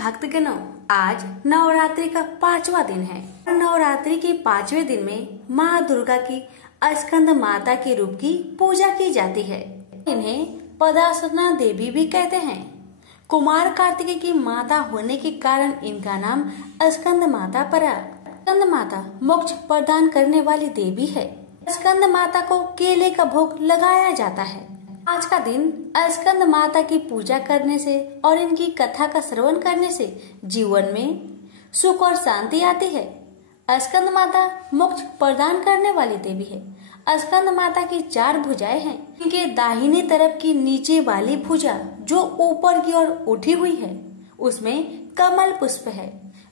भक्तगणों, आज नवरात्रि का 5वां दिन है और नवरात्रि के 5वें दिन में माँ दुर्गा की स्कंद माता के रूप की पूजा की जाती है। इन्हें पदासुना देवी भी कहते हैं। कुमार कार्तिकेय की माता होने के कारण इनका नाम स्कंद माता पड़ा। स्कंद माता मोक्ष प्रदान करने वाली देवी है। स्कंद माता को केले का भोग लगाया जाता है। आज का दिन स्कंद माता की पूजा करने से और इनकी कथा का श्रवण करने से जीवन में सुख और शांति आती है। स्कंद माता मोक्ष प्रदान करने वाली देवी है। स्कंद माता की 4 भुजाएं हैं। इनके दाहिनी तरफ की नीचे वाली भुजा जो ऊपर की ओर उठी हुई है उसमें कमल पुष्प है।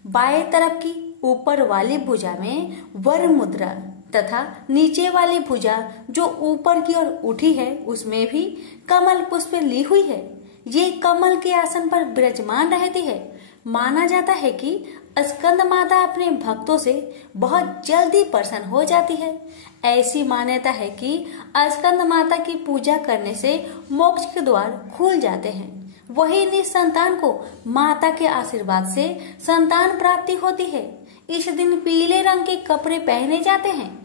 बाएं तरफ की ऊपर वाली भुजा में वर मुद्रा तथा नीचे वाली भुजा जो ऊपर की ओर उठी है उसमें भी कमल पुष्प ली हुई है। ये कमल के आसन पर विराजमान रहती है। माना जाता है कि स्कंद माता अपने भक्तों से बहुत जल्दी प्रसन्न हो जाती है। ऐसी मान्यता है कि स्कंद माता की पूजा करने से मोक्ष के द्वार खुल जाते हैं। वही निसंतान को माता के आशीर्वाद से संतान प्राप्ति होती है। इस दिन पीले रंग के कपड़े पहने जाते हैं।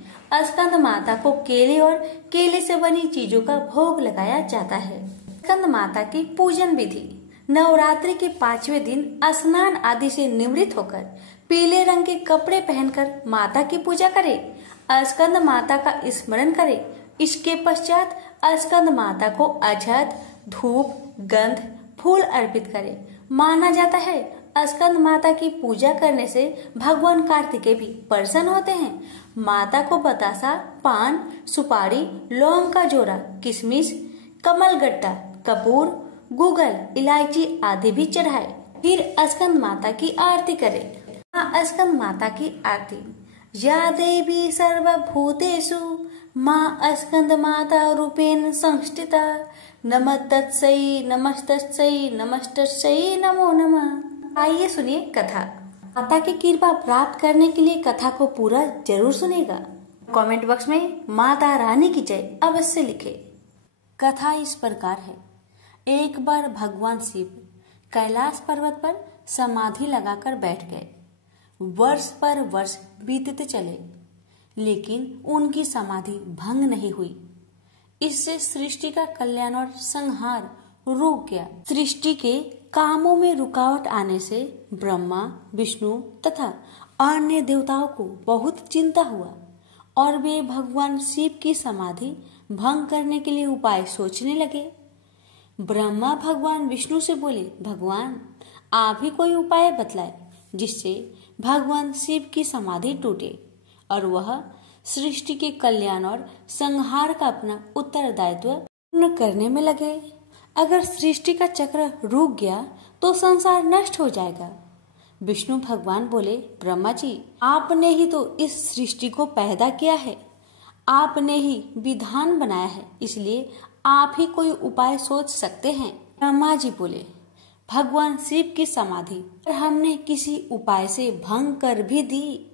स्कंद माता को केले और केले से बनी चीजों का भोग लगाया जाता है। स्कंद माता की पूजन विधि। नवरात्रि के 5वें दिन स्नान आदि से निवृत्त होकर पीले रंग के कपड़े पहनकर माता की पूजा करें। स्कंद माता का स्मरण करें। इसके पश्चात स्कंद माता को अक्षत, धूप, गंध, फूल अर्पित करें। माना जाता है स्कंद माता की पूजा करने से भगवान कार्तिकेय भी प्रसन्न होते हैं। माता को बतासा, पान, सुपारी, लौंग का जोड़ा, किशमिश, कमलगट्टा, कपूर, गूगल, इलायची आदि भी चढ़ाए। फिर स्कंद माता की आरती करें। स्कंद माता की आरती। या देवी सर्वभूतेषु माँ स्कंद माता रूपेण संस्थिता नमस्तस्यै नमस्तस्यै नमस्तस्यै नमो नमः। आइए सुनिए कथा। माता की कृपा प्राप्त करने के लिए कथा को पूरा जरूर सुनेगा। कमेंट बॉक्स में माता रानी की जय अवश्य लिखे। कथा इस प्रकार है। एक बार भगवान शिव कैलाश पर्वत पर समाधि लगाकर बैठ गए। वर्ष पर वर्ष बीतते चले लेकिन उनकी समाधि भंग नहीं हुई। इससे सृष्टि का कल्याण और संहार रुक गया। सृष्टि के कामों में रुकावट आने से ब्रह्मा, विष्णु तथा अन्य देवताओं को बहुत चिंता हुआ और वे भगवान शिव की समाधि भंग करने के लिए उपाय सोचने लगे। ब्रह्मा भगवान विष्णु से बोले, भगवान आप ही कोई उपाय बतलाए जिससे भगवान शिव की समाधि टूटे और वह सृष्टि के कल्याण और संहार का अपना उत्तरदायित्व पूर्ण करने में लगे। अगर सृष्टि का चक्र रुक गया तो संसार नष्ट हो जाएगा। विष्णु भगवान बोले, ब्रह्मा जी आपने ही तो इस सृष्टि को पैदा किया है, आपने ही विधान बनाया है, इसलिए आप ही कोई उपाय सोच सकते हैं। ब्रह्मा जी बोले, भगवान शिव की समाधि अगर हमने किसी उपाय से भंग कर भी दी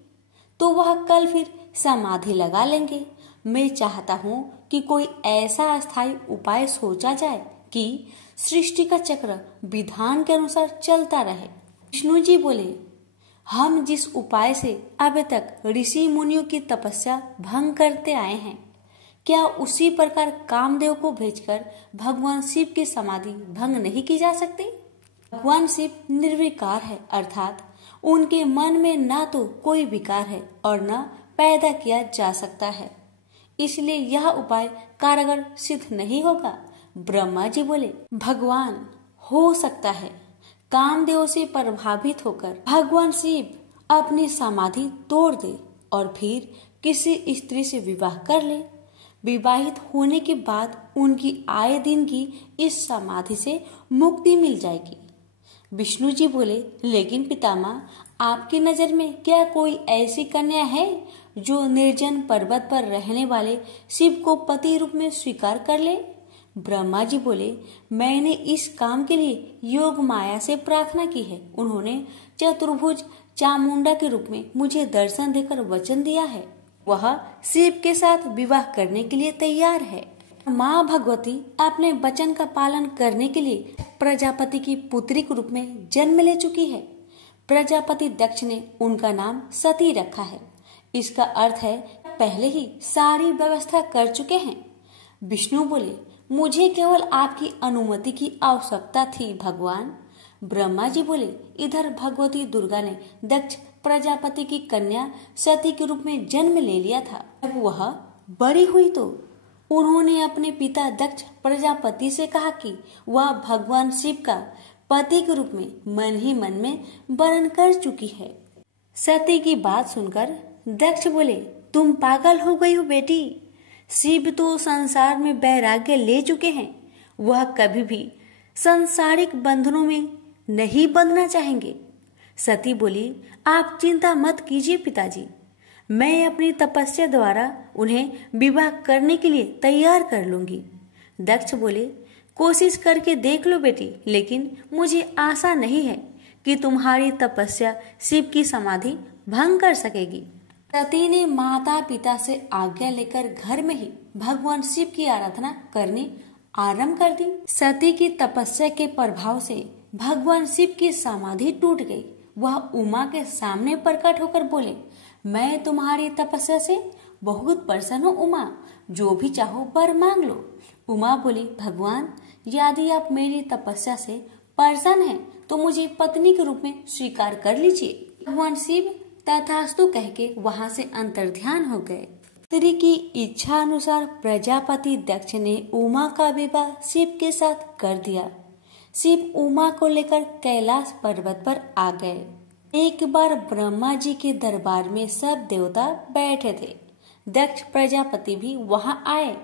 तो वह कल फिर समाधि लगा लेंगे। मैं चाहता हूँ कि कोई ऐसा अस्थायी उपाय सोचा जाए कि सृष्टि का चक्र विधान के अनुसार चलता रहे। विष्णु जी बोले, हम जिस उपाय से अभी तक ऋषि मुनियों की तपस्या भंग करते आए हैं, क्या उसी प्रकार कामदेव को भेजकर भगवान शिव की समाधि भंग नहीं की जा सकती? भगवान शिव निर्विकार है, अर्थात उनके मन में ना तो कोई विकार है और न पैदा किया जा सकता है, इसलिए यह उपाय कारगर सिद्ध नहीं होगा। ब्रह्मा जी बोले, भगवान हो सकता है कामदेव से प्रभावित होकर भगवान शिव अपनी समाधि तोड़ दे और फिर किसी स्त्री से विवाह कर ले। विवाहित होने के बाद उनकी आए दिन की इस समाधि से मुक्ति मिल जाएगी। विष्णु जी बोले, लेकिन पितामह आपकी नजर में क्या कोई ऐसी कन्या है जो निर्जन पर्वत पर रहने वाले शिव को पति रूप में स्वीकार कर ले? ब्रह्मा जी बोले, मैंने इस काम के लिए योग माया से प्रार्थना की है। उन्होंने चतुर्भुज चामुंडा के रूप में मुझे दर्शन देकर वचन दिया है, वह शिव के साथ विवाह करने के लिए तैयार है। माँ भगवती अपने वचन का पालन करने के लिए प्रजापति की पुत्री के रूप में जन्म ले चुकी है। प्रजापति दक्ष ने उनका नाम सती रखा है। इसका अर्थ है पहले ही सारी व्यवस्था कर चुके हैं। विष्णु बोले, मुझे केवल आपकी अनुमति की आवश्यकता थी भगवान। ब्रह्मा जी बोले, इधर भगवती दुर्गा ने दक्ष प्रजापति की कन्या सती के रूप में जन्म ले लिया था। जब वह बड़ी हुई तो उन्होंने अपने पिता दक्ष प्रजापति से कहा कि वह भगवान शिव का पति के रूप में मन ही मन में वर्ण कर चुकी है। सती की बात सुनकर दक्ष बोले, तुम पागल हो गई हो बेटी। शिव तो संसार में वैराग्य ले चुके हैं। वह कभी भी सांसारिक बंधनों में नहीं बंधना चाहेंगे। सती बोली, आप चिंता मत कीजिए पिताजी, मैं अपनी तपस्या द्वारा उन्हें विवाह करने के लिए तैयार कर लूंगी। दक्ष बोले, कोशिश करके देख लो बेटी, लेकिन मुझे आशा नहीं है कि तुम्हारी तपस्या शिव की समाधि भंग कर सकेगी। सती ने माता पिता से आज्ञा लेकर घर में ही भगवान शिव की आराधना करनी आरंभ कर दी। सती की तपस्या के प्रभाव से भगवान शिव की समाधि टूट गई। वह उमा के सामने प्रकट होकर बोले, मैं तुम्हारी तपस्या से बहुत प्रसन्न हूँ उमा, जो भी चाहो वर मांग लो। उमा बोली, भगवान यदि आप मेरी तपस्या से प्रसन्न हैं तो मुझे पत्नी के रूप में स्वीकार कर लीजिए। भगवान शिव तथास्तु कह के वहाँ से अंतर्ध्यान हो गए। स्त्री की इच्छा अनुसार प्रजापति दक्ष ने उमा का विवाह शिव के साथ कर दिया। शिव उमा को लेकर कैलाश पर्वत पर आ गए। एक बार ब्रह्मा जी के दरबार में सब देवता बैठे थे। दक्ष प्रजापति भी वहां आए।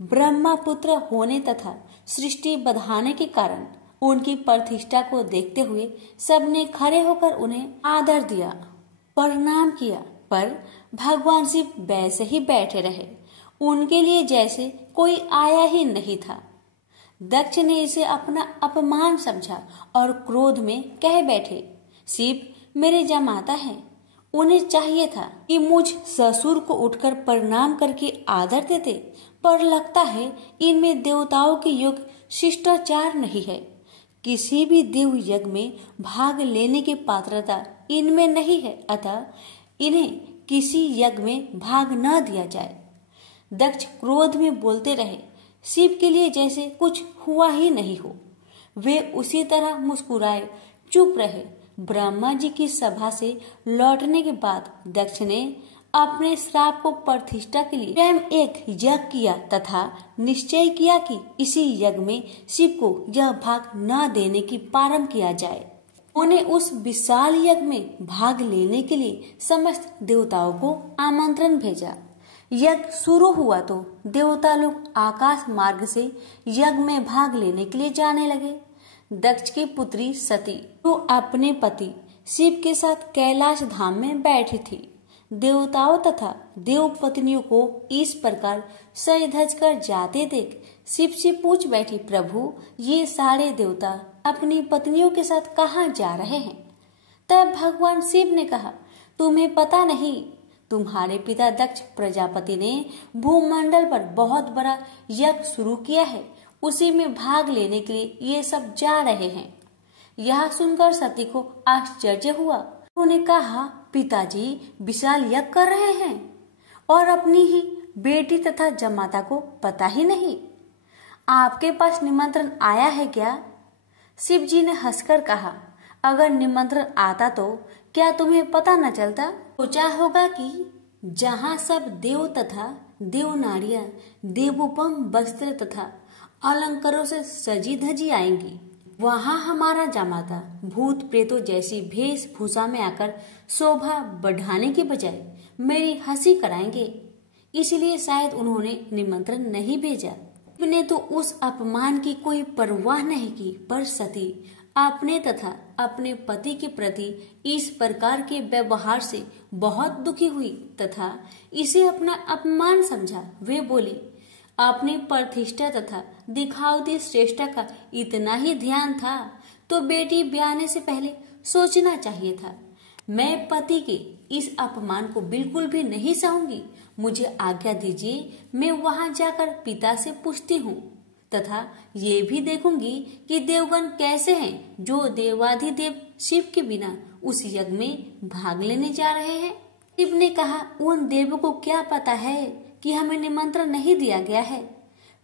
ब्रह्मा पुत्र होने तथा सृष्टि बढ़ाने के कारण उनकी प्रतिष्ठा को देखते हुए सबने खड़े होकर उन्हें आदर दिया, प्रणाम किया, पर भगवान शिव वैसे ही बैठे रहे, उनके लिए जैसे कोई आया ही नहीं था। दक्ष ने इसे अपना अपमान समझा और क्रोध में कह बैठे, शिव मेरे जमाता हैं, उन्हें चाहिए था कि मुझ ससुर को उठकर प्रणाम करके आदर देते, पर लगता है इनमें देवताओं के योग शिष्टाचार नहीं है। किसी भी देव यज्ञ में भाग लेने की पात्रता इनमें नहीं है, अतः इन्हें किसी यज्ञ में भाग न दिया जाए। दक्ष क्रोध में बोलते रहे, शिव के लिए जैसे कुछ हुआ ही नहीं हो। वे उसी तरह मुस्कुराए चुप रहे। ब्रह्मा जी की सभा से लौटने के बाद दक्ष ने अपने श्राप को प्रतिष्ठा के लिए स्वयं एक यज्ञ किया तथा निश्चय किया कि इसी यज्ञ में शिव को यह भाग न देने की प्रारंभ किया जाए। उन्हें उस विशाल यज्ञ में भाग लेने के लिए समस्त देवताओं को आमंत्रण भेजा। यज्ञ शुरू हुआ तो देवता लोग आकाश मार्ग से यज्ञ में भाग लेने के लिए जाने लगे। दक्ष की पुत्री सती तो अपने पति शिव के साथ कैलाश धाम में बैठी थी। देवताओं तथा देव पत्नियों को इस प्रकार सज धज कर जाते देख शिव से पूछ बैठी, प्रभु ये सारे देवता अपनी पत्नियों के साथ कहाँ जा रहे हैं? तब भगवान शिव ने कहा, तुम्हें पता नहीं, तुम्हारे पिता दक्ष प्रजापति ने भूमंडल पर बहुत बड़ा यज्ञ शुरू किया है, उसी में भाग लेने के लिए ये सब जा रहे हैं। यह सुनकर सती को आश्चर्य हुआ। उन्होंने कहा, पिताजी विशाल यज्ञ कर रहे हैं और अपनी ही बेटी तथा जमाता को पता ही नहीं। आपके पास निमंत्रण आया है क्या? शिव जी ने हंसकर कहा, अगर निमंत्रण आता तो क्या तुम्हें पता न चलता? सोचा होगा कि जहाँ सब देव तथा देव नारियां देवोपम वस्त्र तथा अलंकारों से सजी धजी आएंगी, वहाँ हमारा जमाता भूत प्रेतों जैसी वेशभूषा में आकर शोभा बढ़ाने के बजाय मेरी हंसी कराएंगे। इसलिए शायद उन्होंने निमंत्रण नहीं भेजा। ने तो उस अपमान की कोई परवाह नहीं की, पर सती अपने तथा अपने पति के प्रति इस प्रकार के व्यवहार से बहुत दुखी हुई तथा इसे अपना अपमान समझा। वे बोली, अपनी प्रतिष्ठा तथा दिखावती श्रेष्ठता का इतना ही ध्यान था तो बेटी ब्याहने से पहले सोचना चाहिए था। मैं पति के इस अपमान को बिल्कुल भी नहीं सहूंगी। मुझे आज्ञा दीजिए, मैं वहां जाकर पिता से पूछती हूँ तथा ये भी देखूंगी कि देवगण कैसे हैं जो देवाधिदेव शिव के बिना उस यज्ञ में भाग लेने जा रहे हैं। शिव ने कहा, उन देवों को क्या पता है कि हमें निमंत्रण नहीं दिया गया है।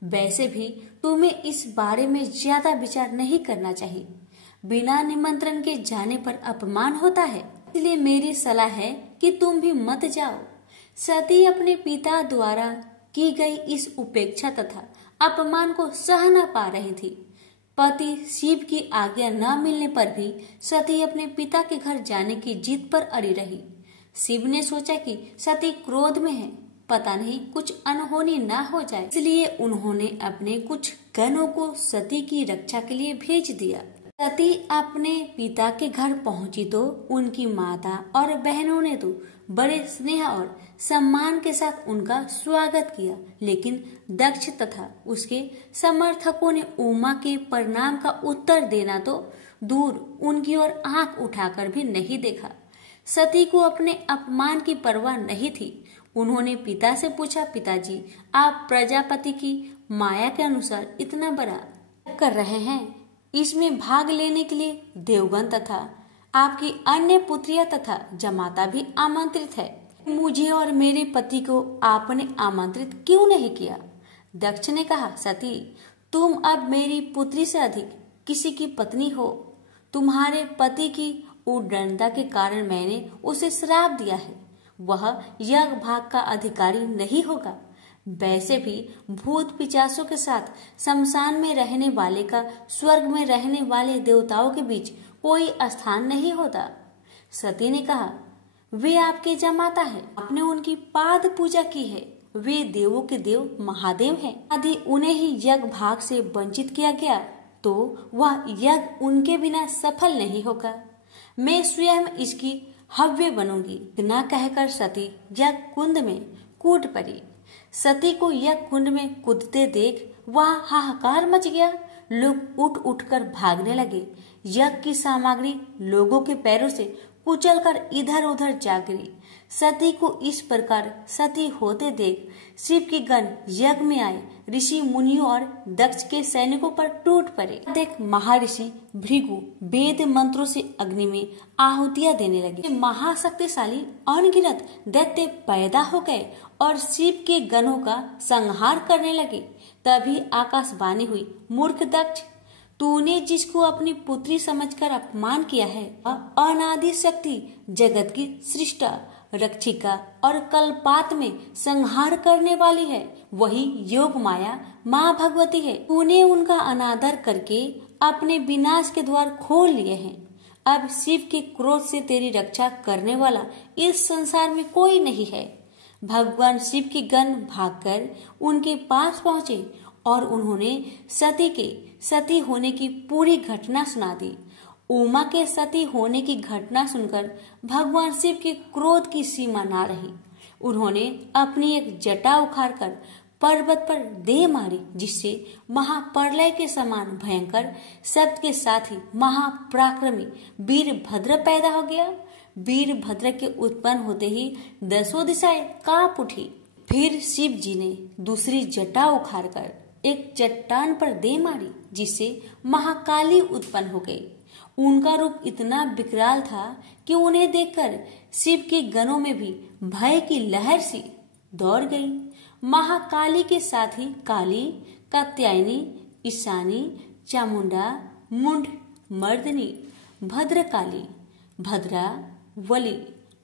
वैसे भी तुम्हें इस बारे में ज्यादा विचार नहीं करना चाहिए। बिना निमंत्रण के जाने पर अपमान होता है, इसलिए मेरी सलाह है कि तुम भी मत जाओ। सती अपने पिता द्वारा की गई इस उपेक्षा तथा अपमान को सह न पा रही थी। पति शिव की आज्ञा न मिलने पर भी सती अपने पिता के घर जाने की जिद पर अड़ी रही। शिव ने सोचा कि सती क्रोध में है, पता नहीं कुछ अनहोनी ना हो जाए, इसलिए उन्होंने अपने कुछ गणों को सती की रक्षा के लिए भेज दिया। सती अपने पिता के घर पहुंची तो उनकी माता और बहनों ने तो बड़े स्नेह और सम्मान के साथ उनका स्वागत किया, लेकिन दक्ष तथा उसके समर्थकों ने उमा के प्रणाम का उत्तर देना तो दूर, उनकी ओर आंख उठाकर भी नहीं देखा। सती को अपने अपमान की परवाह नहीं थी। उन्होंने पिता से पूछा, पिताजी, आप प्रजापति की माया के अनुसार इतना बड़ा कर रहे हैं, इसमें भाग लेने के लिए देवगण तथा आपकी अन्य पुत्रियां तथा जमाता भी आमंत्रित है। मुझे और मेरे पति को आपने आमंत्रित क्यों नहीं किया? दक्ष ने कहा, सती, तुम अब मेरी पुत्री से अधिक किसी की पत्नी हो। तुम्हारे पति की उद्दंडता के कारण मैंने उसे श्राप दिया है। वह यज्ञ भाग का अधिकारी नहीं होगा। वैसे भी भूत पिचासों के साथ शमशान में रहने वाले का स्वर्ग में रहने वाले देवताओं के बीच कोई स्थान नहीं होता। सती ने कहा, वे आपके जमाता है, आपने उनकी पाद पूजा की है। वे देवों के देव महादेव हैं। यदि उन्हें ही यज्ञ भाग से वंचित किया गया तो वह यज्ञ उनके बिना सफल नहीं होगा। मैं स्वयं इसकी हव्य बनूंगी। न कहकर सती यज्ञ कुंड में कूद पड़ी। सती को यज्ञ कुंड में कूदते देख वहां हाहाकार मच गया। लोग उठ उठकर भागने लगे। यज्ञ की सामग्री लोगों के पैरों से कुचलकर इधर उधर जा गिरी। सती को इस प्रकार सती होते देख शिव के गण यज्ञ में आए ऋषि मुनियों और दक्ष के सैनिकों पर टूट पड़े। देख महर्षि भृगु वेद मंत्रों से अग्नि में आहुतियां देने लगे। महाशक्तिशाली अनगिनत दैत्य पैदा हो गए और शिव के गणों का संहार करने लगे। तभी आकाशवाणी हुई, मूर्ख दक्ष, तूने जिसको अपनी पुत्री समझकर अपमान किया है, अनादि शक्ति जगत की सृष्टा, रक्षिका और कल्पात में संहार करने वाली है। वही योग माया माँ भगवती है। तूने उनका अनादर करके अपने विनाश के द्वार खोल लिए हैं। अब शिव के क्रोध से तेरी रक्षा करने वाला इस संसार में कोई नहीं है। भगवान शिव के गण भागकर उनके पास पहुँचे और उन्होंने सती के सती होने की पूरी घटना सुना दी। उमा के सती होने की घटना सुनकर भगवान शिव के क्रोध की सीमा ना रही। उन्होंने अपनी एक जटा उखाड़कर पर्वत पर दे मारी, जिससे महाप्रलय के समान भयंकर शब्द के साथ ही महापराक्रमी वीरभद्र पैदा हो गया। वीरभद्र के उत्पन्न होते ही 10 दिशाएं कांप उठी। फिर शिव जी ने दूसरी जटा उखाड़कर एक चट्टान पर दे मारी, जिससे महाकाली उत्पन्न हो गई। उनका रूप इतना विकराल था कि उन्हें देखकर शिव के गणों में भी भय की लहर सी दौड़ गई। महाकाली के साथ ही काली, कात्यायनी, ईशानी, चामुंडा, मुंड, मर्दनी, भद्रकाली, भद्रा, वली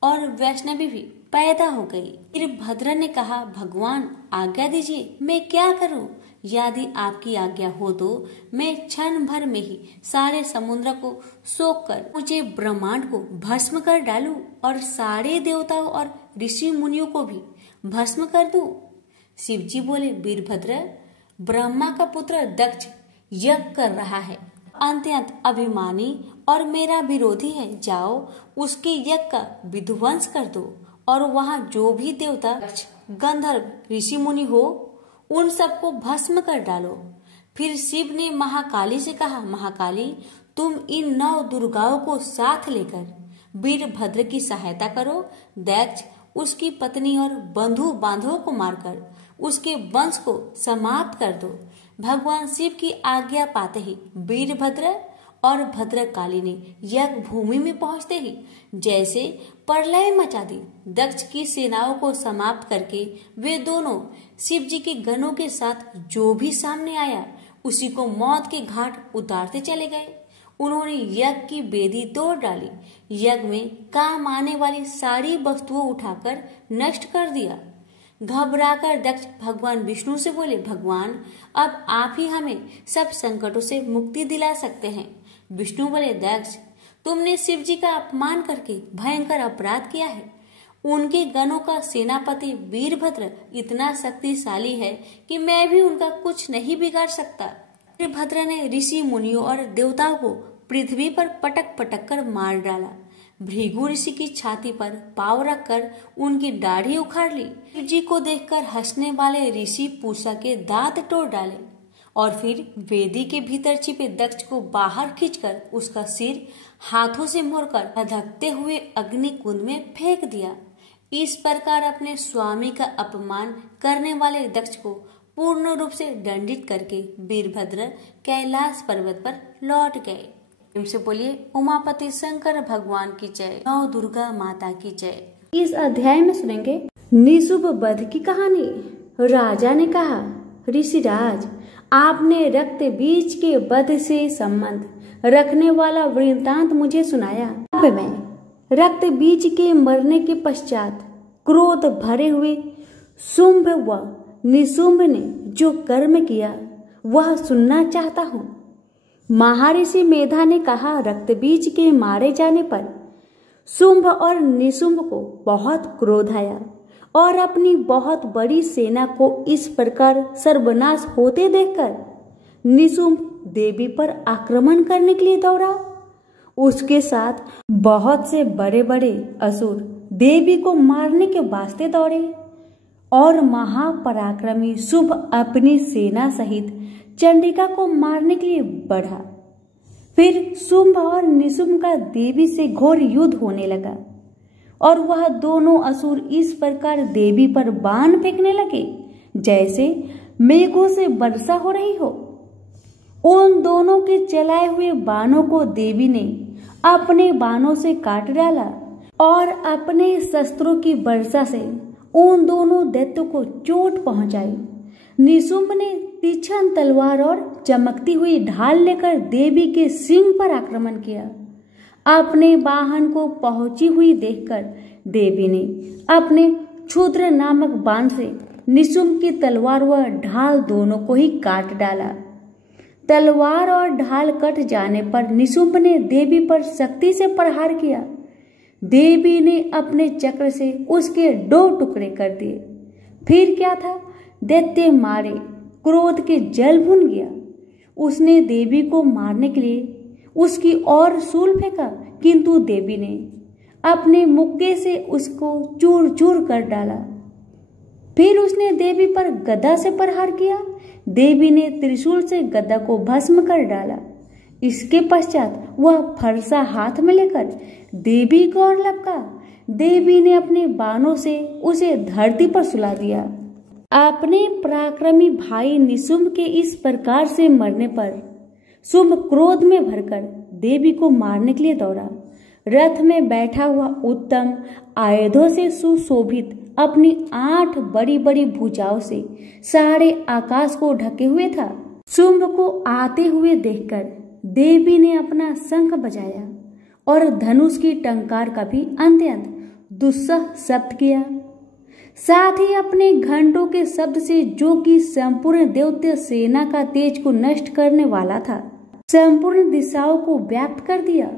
और वैष्णवी भी पैदा हो गई। फिर भद्र ने कहा, भगवान आज्ञा दीजिए, मैं क्या करूं? यदि आपकी आज्ञा हो तो मैं क्षण भर में ही सारे समुद्र को सोख कर मुझे ब्रह्मांड को भस्म कर डालूं और सारे देवताओं और ऋषि मुनियों को भी भस्म कर दूं। शिव जी बोले, वीरभद्र, ब्रह्मा का पुत्र दक्ष यज्ञ कर रहा है, अत्यंत अभिमानी और मेरा विरोधी है। जाओ उसके यज्ञ का विध्वंस कर दो और वहाँ जो भी देवता, गंधर्व, ऋषि मुनि हो उन सबको भस्म कर डालो। फिर शिव ने महाकाली से कहा, महाकाली, तुम इन 9 दुर्गाओं को साथ लेकर वीरभद्र की सहायता करो। दक्ष उसकी पत्नी और बंधु बांधवों को मारकर उसके वंश को समाप्त कर दो। भगवान शिव की आज्ञा पाते ही वीरभद्र और भद्रकाली ने यज्ञ भूमि में पहुंचते ही जैसे प्रलय मचा दी। दक्ष की सेनाओं को समाप्त करके वे दोनों शिव जी के गणों के साथ जो भी सामने आया उसी को मौत के घाट उतारते चले गए। उन्होंने यज्ञ की वेदी तोड़ डाली, यज्ञ में काम आने वाली सारी वस्तुओं उठाकर नष्ट कर दिया। घबराकर दक्ष भगवान विष्णु से बोले, भगवान अब आप ही हमें सब संकटों से मुक्ति दिला सकते हैं। विष्णु बोले, दक्ष तुमने शिव जी का अपमान करके भयंकर अपराध किया है। उनके गणों का सेनापति वीरभद्र इतना शक्तिशाली है कि मैं भी उनका कुछ नहीं बिगाड़ सकता। वीरभद्र ने ऋषि मुनियों और देवताओं को पृथ्वी पर पटक पटक कर मार डाला। भृगु ऋषि की छाती पर पांव रखकर उनकी दाढ़ी उखाड़ ली। शिव जी को देखकर हंसने वाले ऋषि पूषा के दांत तोड़ डाले और फिर वेदी के भीतर छिपे दक्ष को बाहर खींचकर उसका सिर हाथों से मोड़कर धधकते हुए अग्नि कुंड में फेंक दिया। इस प्रकार अपने स्वामी का अपमान करने वाले दक्ष को पूर्ण रूप से दंडित करके वीरभद्र कैलाश पर्वत पर लौट गए। से बोलिए उमापति शंकर भगवान की जय, नौ दुर्गा माता की जय। इस अध्याय में सुनेंगे निशुंभ वध की कहानी। राजा ने कहा, ऋषिराज आपने रक्त बीज के वध से संबंध रखने वाला वृत्तांत मुझे सुनाया। अब मैं रक्त बीज के मरने के पश्चात क्रोध भरे हुए शुंभ व निशुंभ ने जो कर्म किया वह सुनना चाहता हूँ। महर्षि मेधा ने कहा, रक्त बीज के मारे जाने पर शुंभ और निशुंभ को बहुत क्रोध आया और अपनी बहुत बड़ी सेना को इस प्रकार सर्वनाश होते देखकर निशुंभ देवी पर आक्रमण करने के लिए दौड़ा। उसके साथ बहुत से बड़े बड़े असुर देवी को मारने के वास्ते दौड़े और महापराक्रमी शुंभ अपनी सेना सहित चंडिका को मारने के लिए बढ़ा। फिर शुंभ और निशुंभ का देवी से घोर युद्ध होने लगा और वह दोनों असुर इस प्रकार देवी पर बाण फेंकने लगे जैसे मेघों से वर्षा हो रही हो। उन दोनों के चलाए हुए बाणों को देवी ने अपने बाणों से काट डाला और अपने शस्त्रों की वर्षा से उन दोनों दैत्यों को चोट पहुंचाई। निशुंभ ने तीक्ष्ण तलवार और चमकती हुई ढाल लेकर देवी के सिंह पर आक्रमण किया। अपने वाहन को पहुंची हुई देखकर देवी ने अपने क्षुद्र नामक बाण से निशुंभ की तलवार व ढाल दोनों को ही काट डाला। तलवार और ढाल कट जाने पर निशुंभ ने देवी पर शक्ति से प्रहार किया। देवी ने अपने चक्र से उसके 2 टुकड़े कर दिए। फिर क्या था, दैत्य मारे क्रोध के जल भुन गया। उसने देवी को मारने के लिए उसकी ओर शूल फेंका, किंतु देवी ने अपने मुक्के से उसको चूर चूर कर डाला। फिर उसने देवी पर गदा से प्रहार किया। देवी ने त्रिशूल से गदा को भस्म कर डाला। इसके पश्चात वह फरसा हाथ में लेकर देवी को और लपका। देवी ने अपने बाणों से उसे धरती पर सुला दिया। अपने पराक्रमी भाई निशुंभ के इस प्रकार से मरने पर शुंभ क्रोध में भरकर देवी को मारने के लिए दौड़ा। रथ में बैठा हुआ उत्तम आयुधों से सुशोभित अपनी 8 बड़ी बड़ी भुजाओं से सारे आकाश को ढके हुए था। शुंभ को आते हुए देखकर देवी ने अपना शंख बजाया और धनुष की टंकार का भी अत्यंत दुस्सह शब्द किया। साथ ही अपने घंटों के शब्द से, जो कि संपूर्ण दैत्य सेना का तेज को नष्ट करने वाला था, संपूर्ण दिशाओं को व्याप्त कर दिया।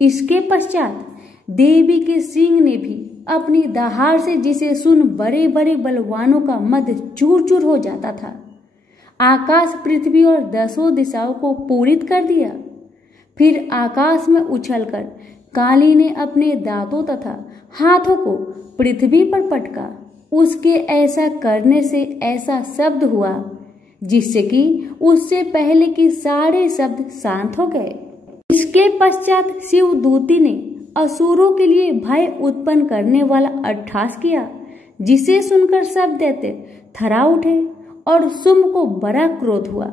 इसके पश्चात देवी के सिंह ने भी अपनी दहाड़ से, जिसे सुन बड़े बड़े बलवानों का मद चूर चूर हो जाता था, आकाश पृथ्वी और 10 दिशाओं को पूरित कर दिया। फिर आकाश में उछलकर काली ने अपने दांतों तथा हाथों को पृथ्वी पर पटका। उसके ऐसा करने से ऐसा शब्द हुआ जिससे कि उससे पहले के सारे शब्द शांत हो गए। इसके पश्चात शिवदूती ने असुरों के लिए भय उत्पन्न करने वाला अट्टहास किया, जिसे सुनकर सब दैत्य थर्रा उठे और शुंभ को बड़ा क्रोध हुआ।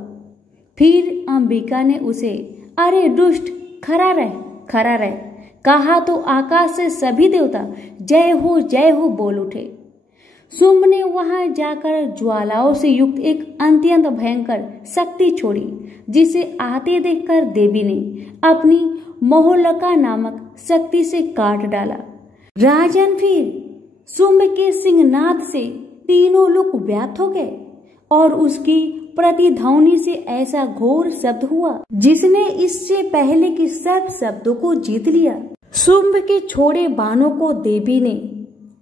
फिर अंबिका ने उसे, अरे दुष्ट, खड़ा रह कहा तो आकाश से सभी देवता जय हो बोल उठे। शुंभ ने वहां जाकर ज्वालाओं से युक्त एक अत्यंत भयंकर शक्ति छोड़ी, जिसे आते देखकर देवी ने अपनी मोहलका नामक शक्ति से काट डाला। राजन, फिर शुंभ के सिंहनाद से तीनों लोक व्याप्त हो गए और उसकी प्रतिध्वनि से ऐसा घोर शब्द हुआ जिसने इससे पहले के सब शब्दों को जीत लिया। शुंभ के छोड़े बाणों को देवी ने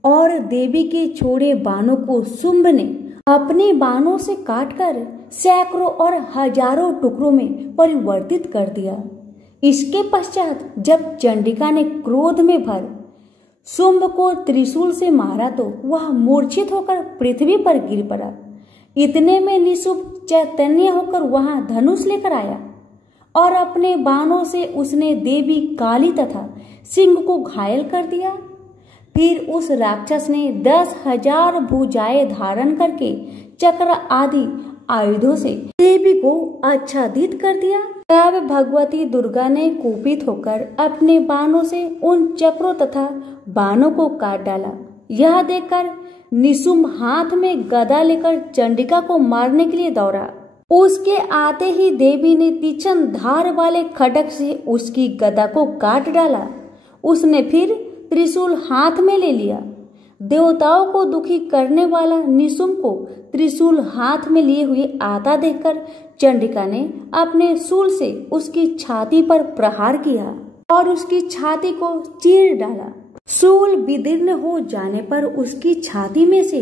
और देवी के छोड़े बाणों को शुंभ ने अपने बाणों से काटकर सैकड़ों और हजारों टुकड़ों में परिवर्तित कर दिया। इसके पश्चात जब चंडिका ने क्रोध में भर शुंभ को त्रिशूल से मारा तो वह मूर्छित होकर पृथ्वी पर गिर पड़ा। इतने में निशुंभ चैतन्य होकर वहां धनुष लेकर आया और अपने बाणों से उसने देवी काली तथा सिंह को घायल कर दिया। फिर उस राक्षस ने 10,000 भुजाएं धारण करके चक्र आदि आयुधों से देवी को आच्छादित कर दिया। तब भगवती दुर्गा ने कुपित होकर अपने बाणों से उन चक्रों तथा बाणों को काट डाला। यह देखकर निशुंभ हाथ में गदा लेकर चंडिका को मारने के लिए दौड़ा। उसके आते ही देवी ने तीक्ष्ण धार वाले खड्ग से उसकी गदा को काट डाला। उसने फिर त्रिशूल हाथ में ले लिया। देवताओं को दुखी करने वाला निशुंभ को त्रिशूल हाथ में लिए हुए आता देखकर चंडिका ने अपने शूल से उसकी छाती पर प्रहार किया और उसकी छाती को चीर डाला। शूल विदीर्ण हो जाने पर उसकी छाती में से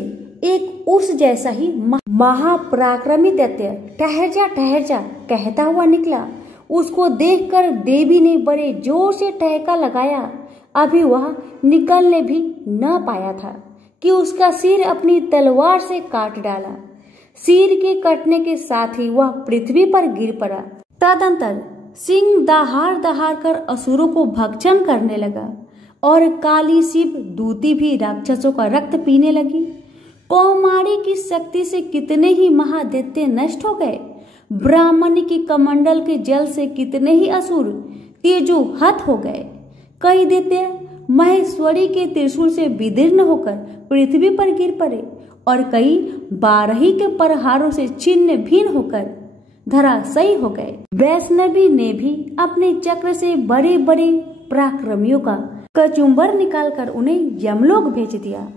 एक उस जैसा ही महापराक्रमी दैत्य ठहर जा कहता हुआ निकला। उसको देखकर देवी ने बड़े जोर से ठहाका लगाया। अभी वह निकलने भी न पाया था कि उसका सिर अपनी तलवार से काट डाला। सिर के कटने के साथ ही वह पृथ्वी पर गिर पड़ा। तदंतर सिंह दहाड़ कर असुरों को भक्षण करने लगा और काली शिव दूती भी राक्षसों का रक्त पीने लगी। कौमारी की शक्ति से कितने ही महादैत्य नष्ट हो गए। ब्राह्मणी की कमंडल के जल से कितने ही असुर तेजोहत हो गए। कई दैत्य महेश्वरी के त्रिशूल से विदीर्ण होकर पृथ्वी पर गिर पड़े और कई बारही के प्रहारों से छिन्न भिन्न होकर धराशायी हो गए। वैष्णवी ने भी अपने चक्र से बड़े बड़े पराक्रमियों का कचुम्बर निकालकर उन्हें यमलोक भेज दिया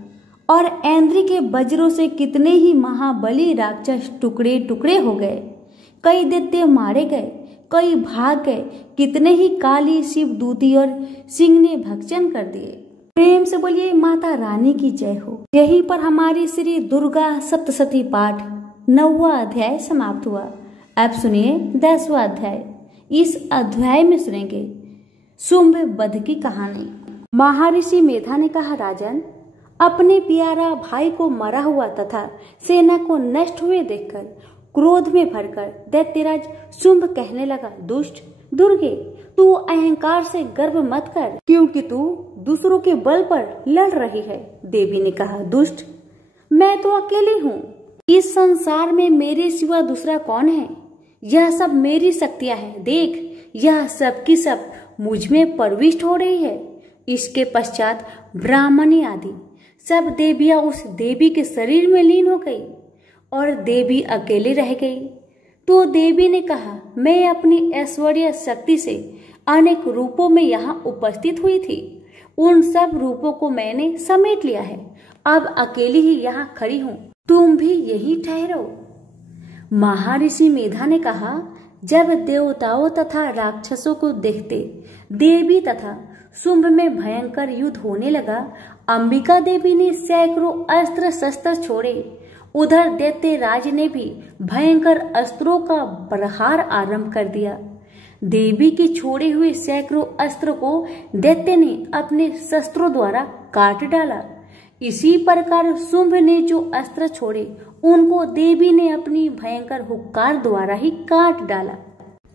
और ऐन्द्री के वज्रों से कितने ही महाबली राक्षस टुकड़े टुकड़े हो गए। कई दैत्य मारे गए, कई भाग गए, कितने ही काली शिव दूती और सिंह ने भक्षण कर दिए। प्रेम से बोलिए माता रानी की जय हो। यहीं पर हमारी श्री दुर्गा सप्तशती पाठ 9वां अध्याय समाप्त हुआ। अब सुनिए 10वां अध्याय। इस अध्याय में सुनेंगे शुंभ वध की कहानी। महर्षि मेधा ने कहा, राजन, अपने प्यारा भाई को मरा हुआ तथा सेना को नष्ट हुए देखकर क्रोध में भरकर दैत्यराज शुंभ कहने लगा, दुष्ट दुर्गे, तू अहंकार से गर्व मत कर, क्योंकि तू दूसरों के बल पर लड़ रही है। देवी ने कहा, दुष्ट, मैं तो अकेली हूँ। इस संसार में मेरे सिवा दूसरा कौन है? यह सब मेरी शक्तियां हैं। देख, यह सब की सब मुझ में प्रविष्ट हो रही है। इसके पश्चात ब्राह्मणी आदि सब देवियां उस देवी के शरीर में लीन हो गई और देवी अकेली रह गई। तो देवी ने कहा, मैं अपनी ऐश्वर्य शक्ति से अनेक रूपों में यहाँ उपस्थित हुई थी। उन सब रूपों को मैंने समेट लिया है। अब अकेली ही यहाँ खड़ी हूँ, तुम भी यही ठहरो। महर्षि मेधा ने कहा, जब देवताओं तथा राक्षसों को देखते देवी तथा शुंभ में भयंकर युद्ध होने लगा, अंबिका देवी ने सैकड़ों अस्त्र शस्त्र छोड़े। उधर दैत्यराज ने भी भयंकर अस्त्रों का प्रहार आरंभ कर दिया। देवी के छोड़े हुए सैकड़ों अस्त्र को दैत्य ने अपने शस्त्रों द्वारा काट डाला। इसी प्रकार शुंभ ने जो अस्त्र छोड़े उनको देवी ने अपनी भयंकर हुक्कार द्वारा ही काट डाला।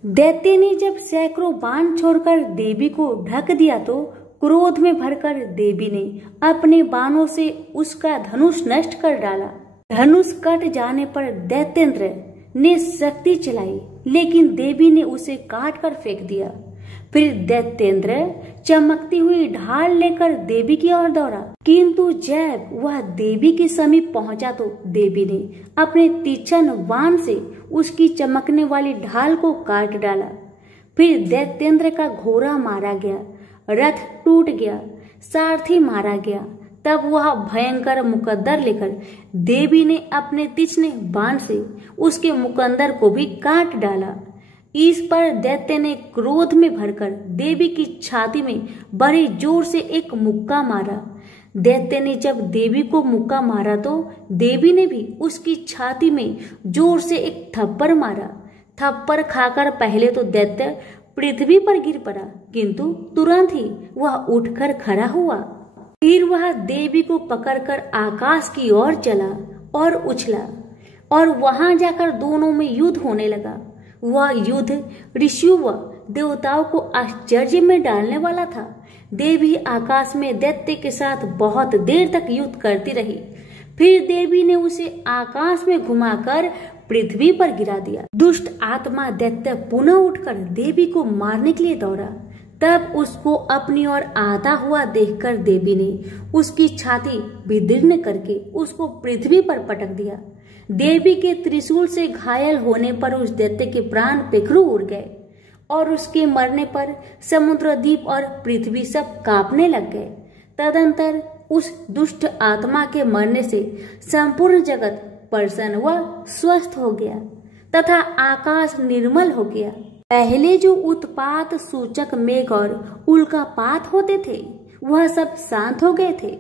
दैत्य ने जब सैकड़ों बाण छोड़कर देवी को ढक दिया तो क्रोध में भरकर देवी ने अपने बाणों से उसका धनुष नष्ट कर डाला। धनुष कट जाने पर दैत्येंद्र ने शक्ति चलाई, लेकिन देवी ने उसे काट कर फेंक दिया। फिर दैत्येंद्र चमकती हुई ढाल लेकर देवी की ओर दौड़ा, किंतु जब वह देवी के समीप पहुंचा तो देवी ने अपने तीक्ष्ण बाण से उसकी चमकने वाली ढाल को काट डाला। फिर दैत्येंद्र का घोड़ा मारा गया, रथ टूट गया, सारथी मारा गया। तब वह भयंकर मुकद्दर लेकर देवी ने अपने तीक्ष्ण बाण से उसके मुकद्दर को भी काट डाला। इस पर दैत्य ने क्रोध में भरकर देवी की छाती में बड़े जोर से एक मुक्का मारा। दैत्य ने जब देवी को मुक्का मारा तो देवी ने भी उसकी छाती में जोर से एक थप्पड़ मारा। थप्पड़ खाकर पहले तो दैत्य पृथ्वी पर गिर पड़ा, किंतु तुरंत ही वह उठकर खड़ा हुआ। फिर वह देवी को पकड़कर आकाश की ओर चला और उछला, और वहां जाकर दोनों में युद्ध होने लगा। वह युद्ध ऋषियों व देवताओं को आश्चर्य में डालने वाला था। देवी आकाश में दैत्य के साथ बहुत देर तक युद्ध करती रही। फिर देवी ने उसे आकाश में घुमाकर पृथ्वी पर गिरा दिया। दुष्ट आत्मा दैत्य पुनः उठकर देवी को मारने के लिए दौड़ा। तब उसको अपनी ओर आता हुआ देखकर देवी ने उसकी छाती विदीर्ण करके उसको पृथ्वी पर पटक दिया। देवी के त्रिशूल से घायल होने पर उस दैत्य के प्राण पेखरू उड़ गए, और उसके मरने पर समुद्र द्वीप और पृथ्वी सब कांपने लग गए। तदंतर उस दुष्ट आत्मा के मरने से संपूर्ण जगत प्रसन्न व स्वस्थ हो गया तथा आकाश निर्मल हो गया। पहले जो उत्पात सूचक मेघ और उल्कापात होते थे वह सब शांत हो गए थे।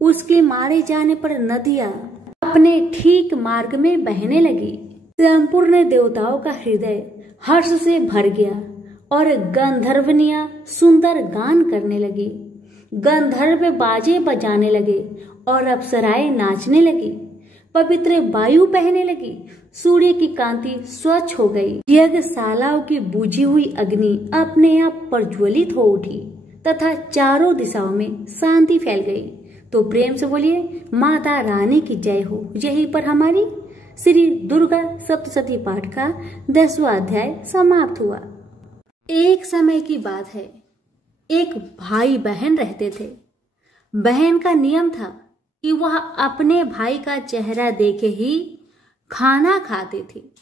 उसके मारे जाने पर नदियां अपने ठीक मार्ग में बहने लगी। संपूर्ण देवताओं का हृदय हर्ष से भर गया और गंधर्वनियां सुंदर गान करने लगी। गंधर्व बाजे बजाने लगे और अप्सराएं नाचने लगी। पवित्र वायु बहने लगी। सूर्य की कांति स्वच्छ हो गई। यज्ञशालाओं की बुझी हुई अग्नि अपने आप प्रज्वलित हो उठी तथा चारों दिशाओं में शांति फैल गई। तो प्रेम से बोलिए माता रानी की जय हो। यहीं पर हमारी श्री दुर्गा सप्तशती पाठ का 10वां अध्याय समाप्त हुआ। एक समय की बात है, एक भाई बहन रहते थे। बहन का नियम था कि वह अपने भाई का चेहरा देखे ही खाना खाती थी।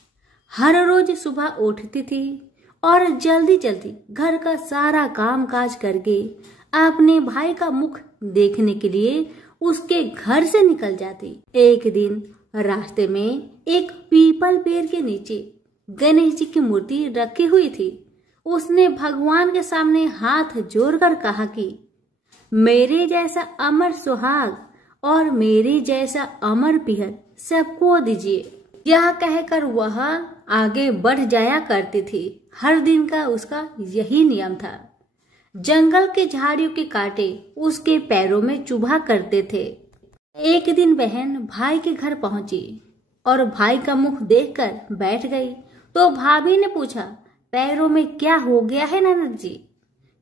हर रोज सुबह उठती थी और जल्दी जल्दी घर का सारा काम काज करके अपने भाई का मुख देखने के लिए उसके घर से निकल जाती। एक दिन रास्ते में एक पीपल पेड़ के नीचे गणेश जी की मूर्ति रखी हुई थी। उसने भगवान के सामने हाथ जोड़कर कहा कि मेरे जैसा अमर सुहाग और मेरे जैसा अमर पिहर सबको दीजिए। यह कहकर वह आगे बढ़ जाया करती थी। हर दिन का उसका यही नियम था। जंगल के झाड़ियों के कांटे उसके पैरों में चुभा करते थे। एक दिन बहन भाई के घर पहुंची और भाई का मुख देखकर बैठ गई। तो भाभी ने पूछा, पैरों में क्या हो गया है ननद जी?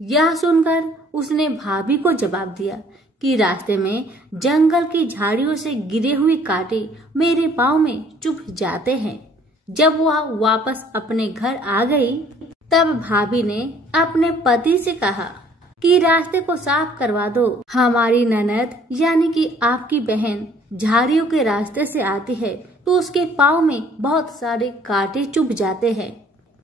यह सुनकर उसने भाभी को जवाब दिया कि रास्ते में जंगल की झाड़ियों से गिरे हुए कांटे मेरे पाँव में चुभ जाते हैं। जब वह वापस अपने घर आ गई तब भाभी ने अपने पति से कहा कि रास्ते को साफ करवा दो। हमारी ननद यानी कि आपकी बहन झाड़ियों के रास्ते से आती है तो उसके पाँव में बहुत सारे कांटे चुभ जाते हैं।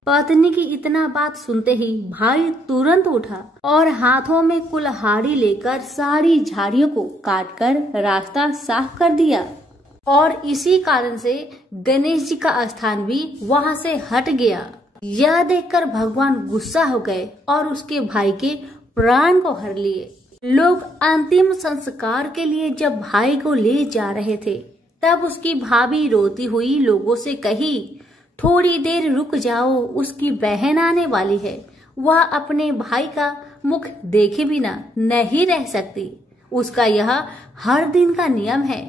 पत्नी की इतना बात सुनते ही भाई तुरंत उठा और हाथों में कुल्हाड़ी लेकर सारी झाड़ियों को काटकर रास्ता साफ कर दिया। और इसी कारण से गणेश जी का स्थान भी वहां से हट गया। यह देखकर भगवान गुस्सा हो गए और उसके भाई के प्राण को हर लिए। लोग अंतिम संस्कार के लिए जब भाई को ले जा रहे थे तब उसकी भाभी रोती हुई लोगों से कही, थोड़ी देर रुक जाओ, उसकी बहन आने वाली है। वह अपने भाई का मुख देखे बिना नहीं रह सकती। उसका यह हर दिन का नियम है।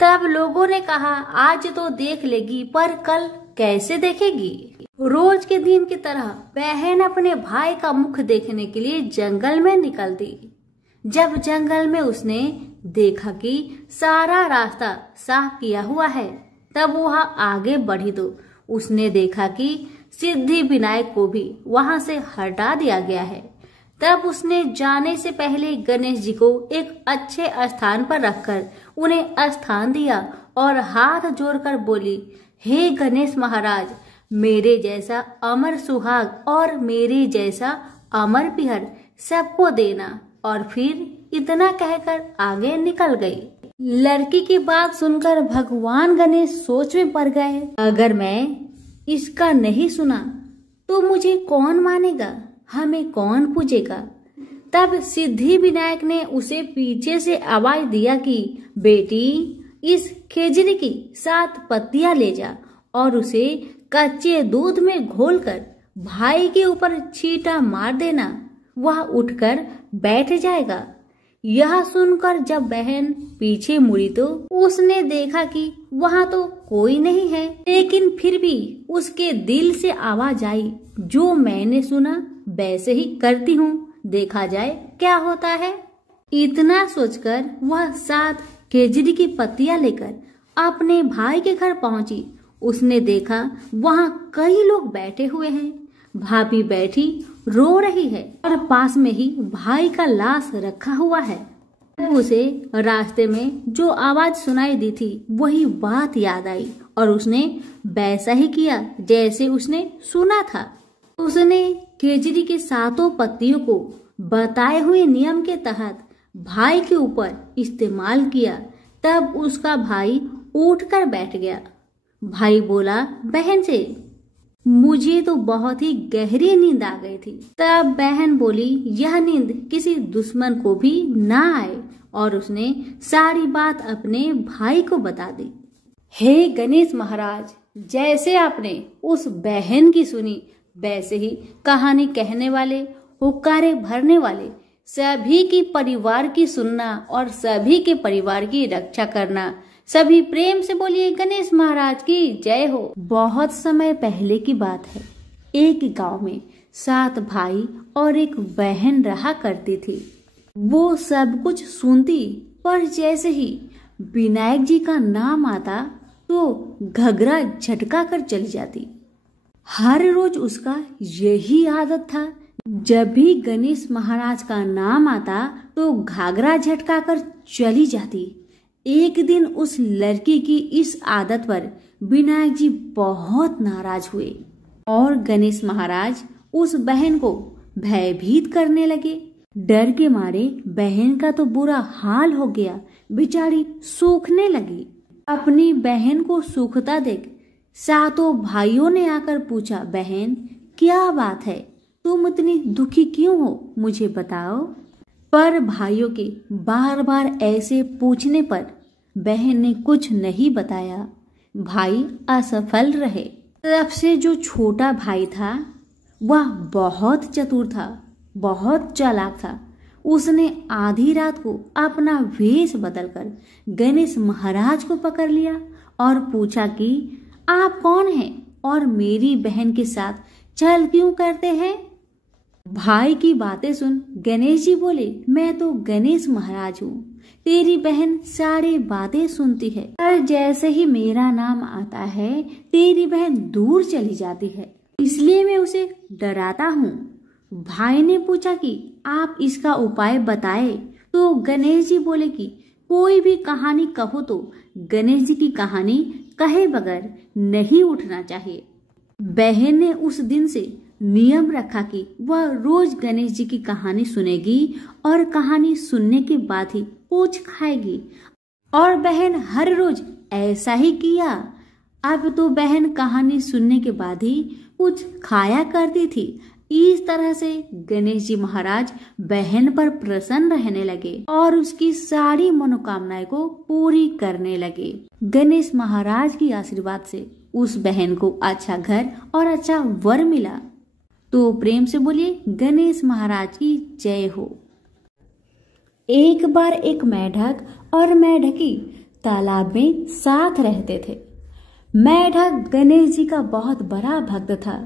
तब लोगों ने कहा, आज तो देख लेगी पर कल कैसे देखेगी? रोज के दिन की तरह बहन अपने भाई का मुख देखने के लिए जंगल में निकल दी। जब जंगल में उसने देखा कि सारा रास्ता साफ किया हुआ है, तब वह आगे बढ़ी तो उसने देखा कि सिद्धि विनायक को भी वहां से हटा दिया गया है। तब उसने जाने से पहले गणेश जी को एक अच्छे स्थान पर रखकर उन्हें स्थान दिया और हाथ जोड़कर बोली, हे गणेश महाराज, मेरे जैसा अमर सुहाग और मेरे जैसा अमर पिहर सबको देना। और फिर इतना कहकर आगे निकल गई। लड़की की बात सुनकर भगवान गणेश सोच में पड़ गए, अगर मैं इसका नहीं सुना तो मुझे कौन मानेगा, हमें कौन पूजेगा। तब सिद्धि विनायक ने उसे पीछे से आवाज दिया कि बेटी, इस खेजड़ी की 7 पत्तियां ले जा और उसे कच्चे दूध में घोलकर भाई के ऊपर छींटा मार देना, वह उठकर बैठ जाएगा। यह सुनकर जब बहन पीछे मुड़ी तो उसने देखा कि वहां तो कोई नहीं है, लेकिन फिर भी उसके दिल से आवाज आई, जो मैंने सुना वैसे ही करती हूँ, देखा जाए क्या होता है। इतना सोचकर वह 7 खेजड़ी की पत्तियां लेकर अपने भाई के घर पहुंची। उसने देखा वहां कई लोग बैठे हुए हैं, भाभी बैठी रो रही है और पास में ही भाई का लाश रखा हुआ है। उसे रास्ते में जो आवाज सुनाई दी थी वही बात याद आई और उसने वैसा ही किया जैसे उसने सुना था। उसने खेजड़ी के 7 पत्तियों को बताए हुए नियम के तहत भाई के ऊपर इस्तेमाल किया। तब उसका भाई उठकर बैठ गया। भाई बोला बहन से, मुझे तो बहुत ही गहरी नींद आ गई थी। तब बहन बोली, यह नींद किसी दुश्मन को भी ना आए, और उसने सारी बात अपने भाई को बता दी। हे गणेश महाराज, जैसे आपने उस बहन की सुनी वैसे ही कहानी कहने वाले, हुक्कारे भरने वाले सभी की परिवार की सुनना और सभी के परिवार की रक्षा करना। सभी प्रेम से बोलिए गणेश महाराज की जय हो। बहुत समय पहले की बात है। एक गांव में 7 भाई और एक बहन रहा करती थी। वो सब कुछ सुनती, पर जैसे ही विनायक जी का नाम आता तो घगरा झटका कर चली जाती। हर रोज उसका यही आदत था, जब भी गणेश महाराज का नाम आता तो घाघरा झटका कर चली जाती। एक दिन उस लड़की की इस आदत पर विनायक जी बहुत नाराज हुए और गणेश महाराज उस बहन को भयभीत करने लगे। डर के मारे बहन का तो बुरा हाल हो गया, बेचारी सूखने लगी। अपनी बहन को सूखता देख 7 भाइयों ने आकर पूछा, बहन क्या बात है, तुम इतनी दुखी क्यों हो, मुझे बताओ। पर भाइयों के बार बार ऐसे पूछने पर बहन ने कुछ नहीं बताया। भाई असफल रहे। सबसे जो छोटा भाई था वह बहुत चतुर था, बहुत चालाक था। उसने आधी रात को अपना वेश बदलकर गणेश महाराज को पकड़ लिया और पूछा कि आप कौन हैं और मेरी बहन के साथ छल क्यों करते हैं। भाई की बातें सुन गणेश जी बोले, मैं तो गणेश महाराज हूँ, तेरी बहन सारी बातें सुनती है, पर जैसे ही मेरा नाम आता है तेरी बहन दूर चली जाती है, इसलिए मैं उसे डराता हूँ। भाई ने पूछा कि आप इसका उपाय बताए तो गणेश जी बोले कि कोई भी कहानी कहो तो गणेश जी की कहानी कहे बगैर नहीं उठना चाहिए। बहन ने उस दिन से नियम रखा कि वह रोज गणेश जी की कहानी सुनेगी और कहानी सुनने के बाद ही कुछ खाएगी, और बहन हर रोज ऐसा ही किया। अब तो बहन कहानी सुनने के बाद ही कुछ खाया करती थी। इस तरह से गणेश जी महाराज बहन पर प्रसन्न रहने लगे और उसकी सारी मनोकामनाएं को पूरी करने लगे। गणेश महाराज की आशीर्वाद से उस बहन को अच्छा घर और अच्छा वर मिला। तो प्रेम से बोलिए गणेश महाराज की जय हो। एक बार एक मेढक और मेढकी तालाब में साथ रहते थे। मेढक गणेश जी का बहुत बड़ा भक्त था।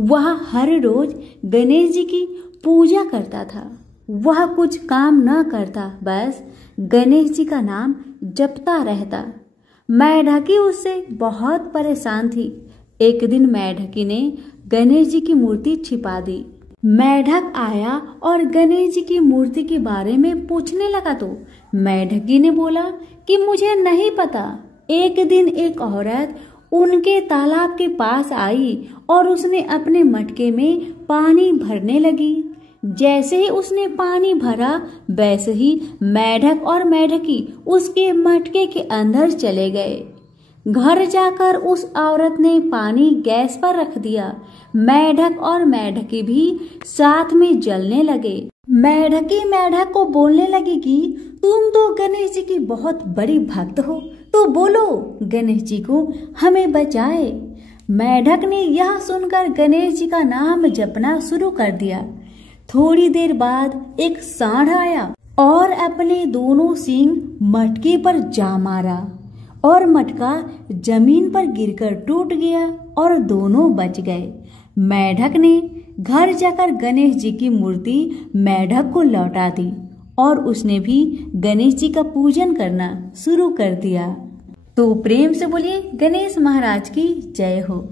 वह हर रोज गणेश जी की पूजा करता था। वह कुछ काम न करता, बस गणेश जी का नाम जपता रहता। मेढकी उससे बहुत परेशान थी। एक दिन मेढकी ने गणेश जी की मूर्ति छिपा दी। मेढक आया और गणेश जी की मूर्ति के बारे में पूछने लगा तो मेढकी ने बोला कि मुझे नहीं पता। एक दिन एक औरत उनके तालाब के पास आई और उसने अपने मटके में पानी भरने लगी। जैसे ही उसने पानी भरा वैसे ही मेढक और मेढकी उसके मटके के अंदर चले गए। घर जाकर उस औरत ने पानी गैस पर रख दिया। मेढक और मेढकी भी साथ में जलने लगे। मेढकी मेढक को बोलने लगी कि तुम तो गणेश जी की बहुत बड़ी भक्त हो, तो बोलो गणेश जी को हमें बचाए। मेढक ने यह सुनकर गणेश जी का नाम जपना शुरू कर दिया। थोड़ी देर बाद एक सांड आया और अपने दोनों सींग मटके पर जा मारा और मटका जमीन पर गिरकर टूट गया और दोनों बच गए। मेढक ने घर जाकर गणेश जी की मूर्ति मेढक को लौटा दी और उसने भी गणेश जी का पूजन करना शुरू कर दिया। तो प्रेम से बोलिए गणेश महाराज की जय हो।